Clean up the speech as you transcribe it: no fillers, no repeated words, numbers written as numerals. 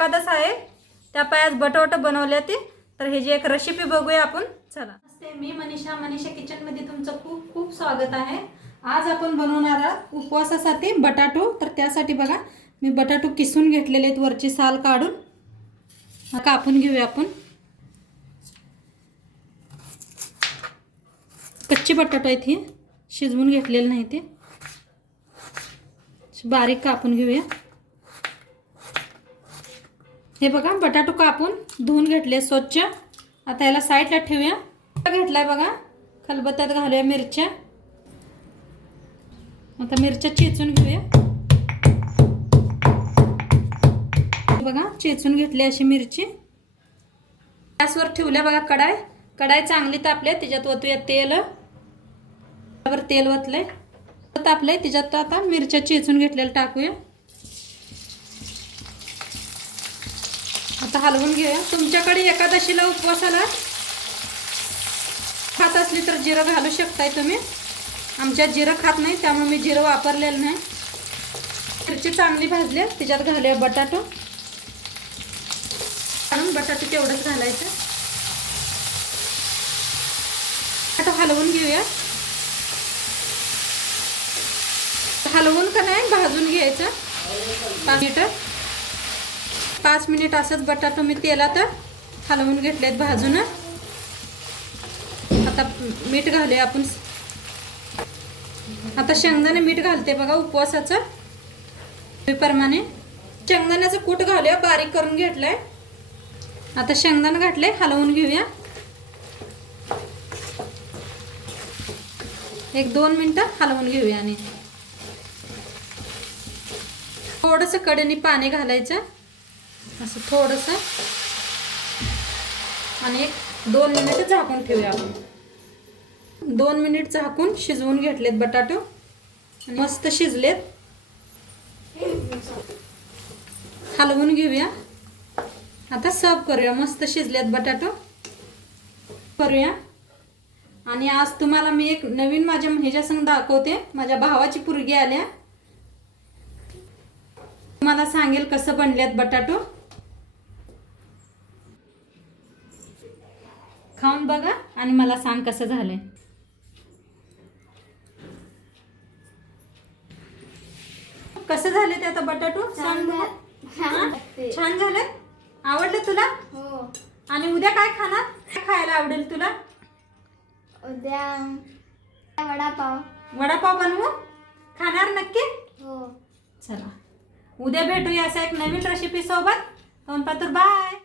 एकादश आहे, त्या पायात बटाटा बनवले ते. तर हे जी एक रेसिपी बघूया आपण. चला. नमस्ते, मी मनीषा किचनमध्ये तुमचं खूप खूप स्वागत आहे. आज आपण बनवणार आहोत उपवासासाठी बटाटो. तर त्यासाठी बघा मी बटाटो किसून घेतलेले आहेत, वरची साल काढून कापून घेऊया आपण. कच्चे बटाटे आहेत, हे शिजवून घेतलेले नाही, ते बारीक कापून घेऊया. हे बघा बटाटो कापून धुवून घेतले स्वच्छ. आता याला साईडला ठेवूया. घेतलाय बघा, खलबत्त्यात घालूया मिरच्या. आता मिरच्या चेचून घेऊया. बघा चेचून घेतली अशी मिरची. गॅसवर ठेवल्या बघा कढाई चांगली तापल्या. त्याच्यात ओतूया तेल. तेल ओतलंय, तापलंय. त्याच्यात आता मिरच्या चेचून घेतलेल्या टाकूया. आता हलवून घेऊया. तुमच्याकडे एकादशीला उपवासाला खात असली तर जिरं घालू शकताय तुम्ही. आमच्यात जिरं खात नाही, त्यामुळे मी जिरं वापरलेलं नाही. मिरची चांगली भाजली, त्याच्यात घालूया बटाटो. काढून बटाटो तेवढंच घालायचं. आता हलवून घेऊया. हलवून का नाही भाजून घ्यायचं 5 मिनिट असंच बटाटो मी तेलात हलवून घेतलेत भाजून. आता मीठ घालूया आपण. आता शेंगदाणे मीठ घालते बघा उपवासाचं प्रमाणे. शेंगदाण्याचं कूट घालूया, बारीक करून घेतलंय. आता शेंगदाणे घातले, हलवून घेऊया. 1-2 मिनिटं हलवून घेऊया. आणि थोडंसं कडेने पाणी घालायचं असं थोडंसं. आणि 1-2 मिनिट झाकून ठेवूया आपण. 2 मिनिट झाकून शिजवून घेतलेत बटाटो आणि मस्त शिजलेत. हलवून घेऊया. आता सर्व करूया. मस्त शिजलेत बटाटो करूया. आणि आज तुम्हाला मी एक नवीन माझ्या ह्याच्यासंग दाखवते. माझ्या भावाची पोरगी आल्या, तुम्हाला सांगेल कसं बनल्यात बटाटो. खाऊन बघा आणि मला सांग कसं झालंय. कसं झाले ते आता बटाटो सांग बघा. छान झाले. आवडले तुला? हो. आणि उद्या काय खाणार? काय खायला आवडेल तुला? उद्या वडापाव. वडापाव बनवू? खाणार नक्की? हो. चला उद्या भेटूया असा एक नवीन रेसिपी सोबत. बाय.